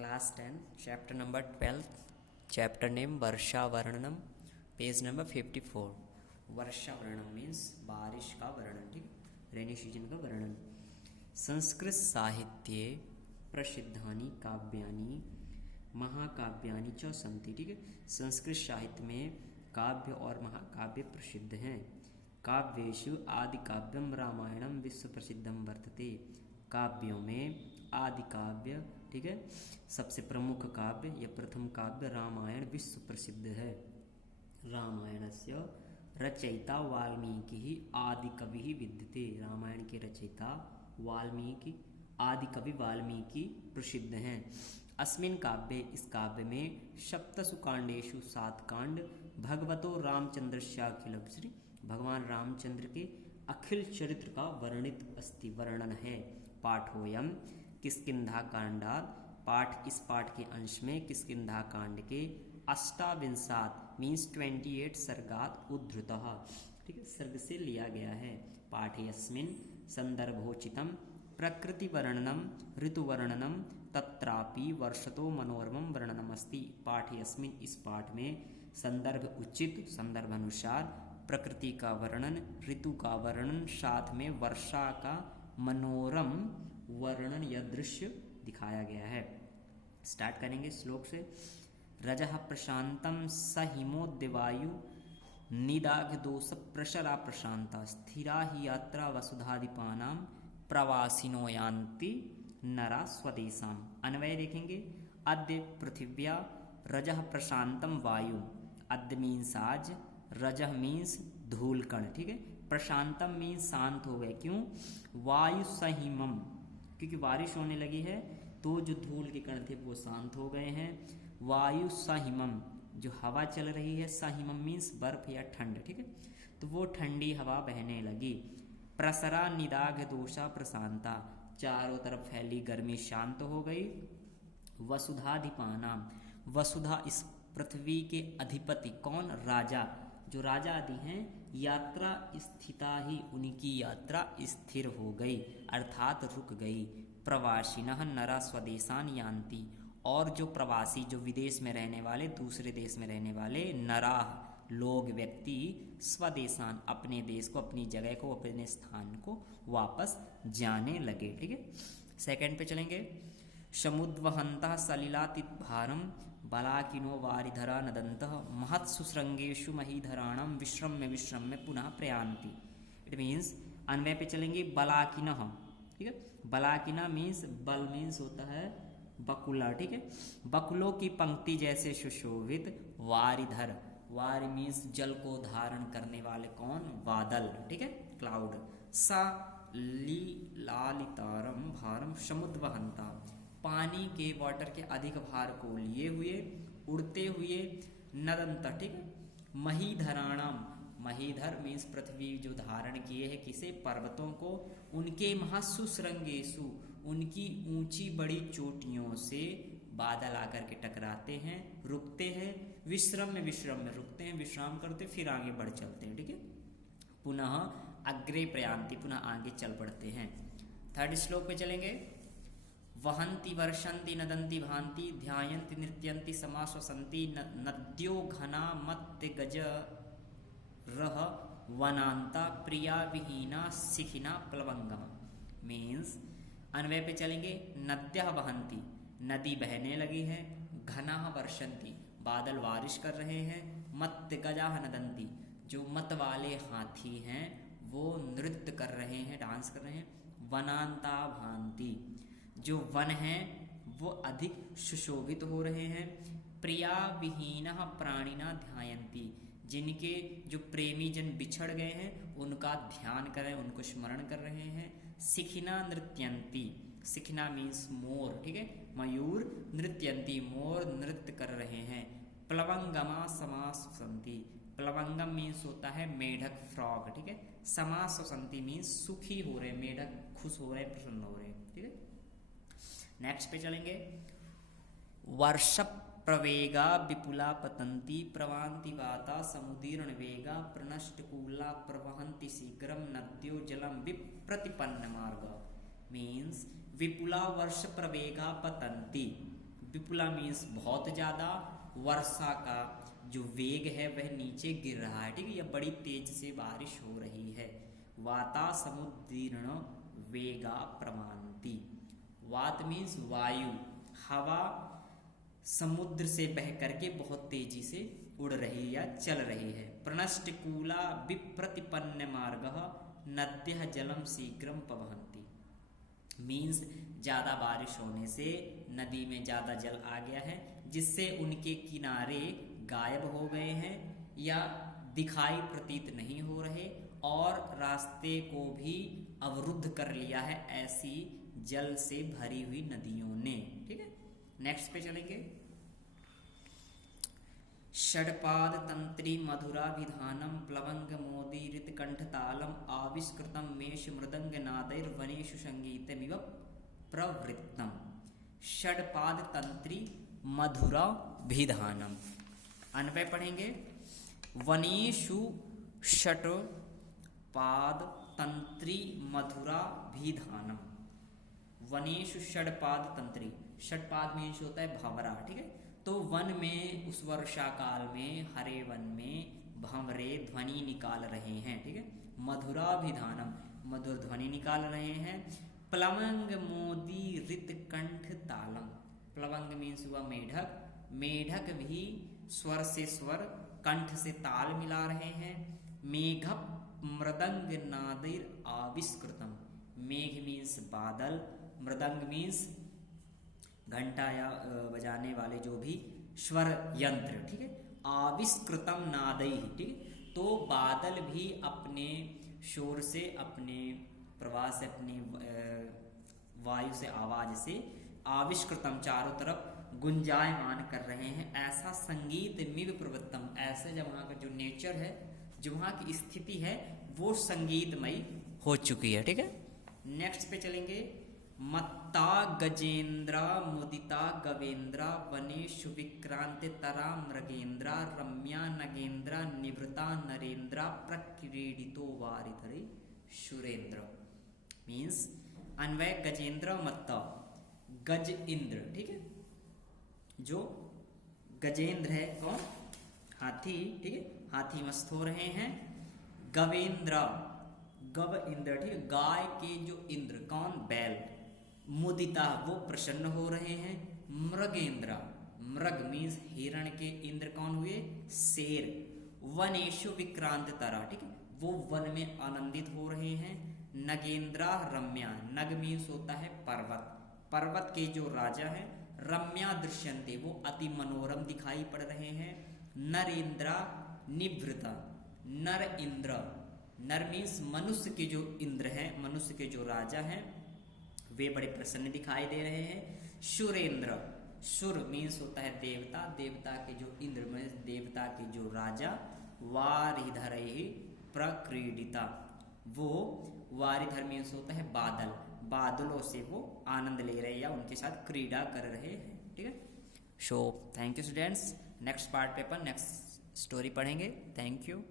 Class 10, chapter number 12, chapter name Varshavarnam, page number 54. वर्षावर्णन means बारिश का वर्णन, ठीक, रेनी सीजन का वर्णन। संस्कृत साहित्ये प्रसिद्धानि काव्यानि महाकाव्यानि च सन्ति, ठीक है। संस्कृत साहित्य में काव्य और महाकाव्य प्रसिद्ध हैं। काव्येषु आदि काव्यम रामायणम विश्व प्रसिद्धम वर्तते। काव्यों में आदि काव्य, ठीक है, सबसे प्रमुख काव्य या प्रथम काव्य रामायण विश्व प्रसिद्ध है। रामायणस्य रचयिता वाल्मीकि ही आदि कवि ही विद्यते। रामायण के रचयिता वाल्मीकि, आदि कवि वाल्मीकि प्रसिद्ध हैं। अस्मिन् काव्ये, इस काव्य में सप्तसु कांडेषु 7 कांड भगवतो रामचंद्रस्याखिल, भगवान रामचंद्र के अखिल चरित्र का वर्णित अस्ति, वर्णन है। पाठोयम किष्किंधा कांडात, पाठ, इस पाठ के अंश में किष्किंधा कांड के अष्टाविंशात मीन्स 28 सर्गात उद्धृतः, ठीक है, सर्ग से लिया गया है। पाठयस्मिन् संदर्भोचितम प्रकृति वर्णनम ऋतु वर्णनम तत्रापि वर्षतो मनोरमम वर्णनम अस्ति। पाठयस्मिन्, इस पाठ में संदर्भ उचित, संदर्भ अनुसार प्रकृति का वर्णन, ऋतु का वर्णन, साथ में वर्षा का मनोरम वर्णन या दृश्य दिखाया गया है। स्टार्ट करेंगे श्लोक से। रजः प्रशांतम सहिमोद्यवायु निदाघदोष प्रशरा प्रशांता स्थिरा ही यात्रा वसुधाधिपानां प्रवासिनो यान्ति नरा स्वदेशाम। अन्वय देखेंगे। अद्य पृथिव्या रजः प्रशांतम वायु, अद्य मीन्स आज, रजः मीन्स धूल कण, ठीक है, प्रशांतम मीन्स शांत हो गए। क्यों? वायु सहिमम, क्योंकि बारिश होने लगी है तो जो धूल के कण थे वो शांत हो गए हैं। वायु सहिमम, जो हवा चल रही है, सहिमम मीन्स बर्फ या ठंड, ठीक है, तो वो ठंडी हवा बहने लगी। प्रसरा निदाघ दोषा प्रशांता, चारों तरफ फैली गर्मी शांत हो गई। वसुधाधिपानाम, वसुधा इस पृथ्वी के अधिपति, कौन? राजा, जो राजा आदि हैं, यात्रा स्थिता ही, उनकी यात्रा स्थिर हो गई अर्थात रुक गई। प्रवासिनः नरा स्वदेशान यान्ति, और जो प्रवासी, जो विदेश में रहने वाले, दूसरे देश में रहने वाले, नरा लोग, व्यक्ति, स्वदेशान अपने देश को, अपनी जगह को, अपने स्थान को वापस जाने लगे, ठीक है। सेकंड पे चलेंगे। समुद्वहन्तः सलिलातीत भारम बलाकिनो वारिधरा नदन्तः महत्सु श्रृंगेषु महीधराणाम विश्रम्य विश्रम्य पुनः प्रयान्ति। इट मीन्स, अन्वय पे चलेंगे। बलाकिनः, ठीक है, बलाकिना मीन्स, बल मीन्स होता है बकुला, ठीक है, बकुलों की पंक्ति जैसे सुशोभित। वारिधर, वारि मीन्स जल को धारण करने वाले, कौन? बादल, ठीक है, क्लाउड। सा लालितारम भारम समुद्वहंता, पानी के, वाटर के अधिक भार को लिए हुए, उड़ते हुए। नदंत, ठीक है, महीधराणाम, महीधर मीन्स पृथ्वी जो धारण किए है, किसे? पर्वतों को। उनके महत्सु श्रृंगेषु, उनकी ऊंची बड़ी चोटियों से बादल आकर के टकराते हैं, रुकते हैं। विश्रम में, विश्रम में रुकते हैं, विश्राम करते, फिर आगे बढ़ चलते हैं, ठीक है। पुनः अग्रे प्रयान्ति, पुनः आगे चल पड़ते हैं। थर्ड श्लोक पे चलेंगे। वहन्ति वर्षन्ति नदन्ति भान्ति ध्यायन्ति नृत्यन्ति समाश्वसन्ति नद्यो घना मत्य गज रह वनांता प्रिया विहीना शिखिना प्लवंगम। मीन्स, अन्वय पे चलेंगे। नद्यः वहन्ति, नदी बहने लगी है। घनाः वर्षन्ति, बादल बारिश कर रहे हैं। मत्य गजाः नदन्ति, जो मत वाले हाथी हैं वो नृत्य कर रहे हैं, डांस कर रहे हैं। वनांता भान्ति, जो वन हैं वो अधिक सुशोभित हो रहे हैं। प्रिया विहीनः प्राणिना ध्यायन्ति, जिनके जो प्रेमी जन बिछड़ गए हैं उनका ध्यान कर रहे हैं, उनको स्मरण कर रहे हैं। शिखिना नृत्यन्ति, शिखिना मीन्स मोर, ठीक है, मयूर। नृत्यन्ति, मोर नृत्य कर रहे हैं। प्लवंगमा समाश्वसन्ति, प्लवंगम मीन्स होता है मेढक, फ्रॉग, ठीक है। समाश्वसन्ति मीन्स सुखी हो रहे, मेढक खुश हो रहे, प्रसन्न हो रहे, ठीक है। नेक्स्ट पे चलेंगे। वर्ष प्रवेगा विपुला पतंती प्रवान्ति वाता समुदीर्ण वेगा प्रनष्टकूला प्रवहन्ति शीघ्रम नद्यो जलम विप्रतिपन्न मार्ग। मीन्स, विपुला वर्ष प्रवेगा पतंती, विपुला मीन्स बहुत ज़्यादा, वर्षा का जो वेग है वह नीचे गिर रहा है, ठीक है, यह बड़ी तेज से बारिश हो रही है। वाता समुद्रीर्ण वेगा प्रमांति। वात मीन्स वायु, हवा समुद्र से बह करके बहुत तेजी से उड़ रही या चल रही है। प्रणष्टकूला विप्रतिपन्न मार्गः नद्यः जलम शीघ्रम पवहन्ति। मीन्स ज़्यादा बारिश होने से नदी में ज़्यादा जल आ गया है, जिससे उनके किनारे गायब हो गए हैं या दिखाई प्रतीत नहीं हो रहे, और रास्ते को भी अवरुद्ध कर लिया है ऐसी जल से भरी हुई नदियों ने, ठीक है। नेक्स्ट पे चलेंगे। षड्पाद तंत्री मधुराभिधानम प्लवंग मोदीरित कंठतालम आविष्कृतम मेष मृदंग नादैर वनेषु संगीतमिव प्रवृत्तम। षड्पाद तंत्री मधुराभिधानम, अन्वय पढ़ेंगे। वनेषु षट पाद तंत्री मधुराभिधानम। वनेषु षडपाद तंत्री, षटपाद में होता है भंवरा, ठीक है। तो वन में उस वर्षा काल में हरे वन में भंवरे ध्वनि निकाल रहे हैं, ठीक है। मधुराभिधानम, मधुर ध्वनि निकाल रहे हैं। प्लवंग मोदी रित कंठ तालम। प्लवंग मीन्स हुआ मेढक, मेढक भी स्वर से स्वर, कंठ से ताल मिला रहे हैं। मेघ मृदंग नादिर आविष्कृतम। मेघ मीन्स बादल, मृदंग मीन्स घंटा या बजाने वाले जो भी स्वर यंत्र, ठीक है। आविष्कृतम नादई, ठीक है। तो बादल भी अपने शोर से, अपने प्रवाह से, अपनी वायु से, आवाज से आविष्कृतम चारों तरफ गुंजायमान कर रहे हैं। ऐसा संगीत मिव प्रवृत्तम, ऐसे जब वहाँ का जो नेचर है, जो वहाँ की स्थिति है, वो संगीतमयी हो चुकी है, ठीक है। नेक्स्ट पे चलेंगे। मत्ता गजेंद्रा मुदिता गवेंद्रा वनेषु विक्रांति तरा मृगेंद्रा रम्या नगेंद्रा निवृता नरेंद्रा प्रक्रीडितो वारिधरे सुरेंद्र। मीन्स अन्वय गजेंद्र मत्ता, गज इंद्र, ठीक है। जो गजेंद्र है कौन? हाथी, ठीक है, हाथी मस्त हो रहे हैं। गवेंद्र, गव इंद्र, ठीक है, गाय के जो इंद्र कौन? बैल। मुदिता, वो प्रसन्न हो रहे हैं। मृगेंद्र, मृग मीन्स हिरण के इंद्र कौन हुए? शेर। वनेषु विक्रांत तरा, ठीक है, वो वन में आनंदित हो रहे हैं। नगेंद्रा रम्या, नग मीन्स होता है पर्वत, पर्वत के जो राजा हैं। रम्या दृश्यन्ते, वो अति मनोरम दिखाई पड़ रहे हैं। नरेंद्रा निवृता, नर इंद्र, नर मीन्स मनुष्य के जो इंद्र हैं, मनुष्य के जो राजा हैं, वे बड़े प्रसन्न दिखाई दे रहे हैं। सुरेंद्र, सुर मीन्स होता है देवता, देवता के जो इंद्र में देवता के जो राजा। वारिधर प्रक्रीडिता, वो वारिधर मीन्स होता है बादल, बादलों से वो आनंद ले रहे हैं या उनके साथ क्रीड़ा कर रहे हैं, ठीक है। So thank you students. Next part पे अपन नेक्स्ट स्टोरी पढ़ेंगे। Thank you.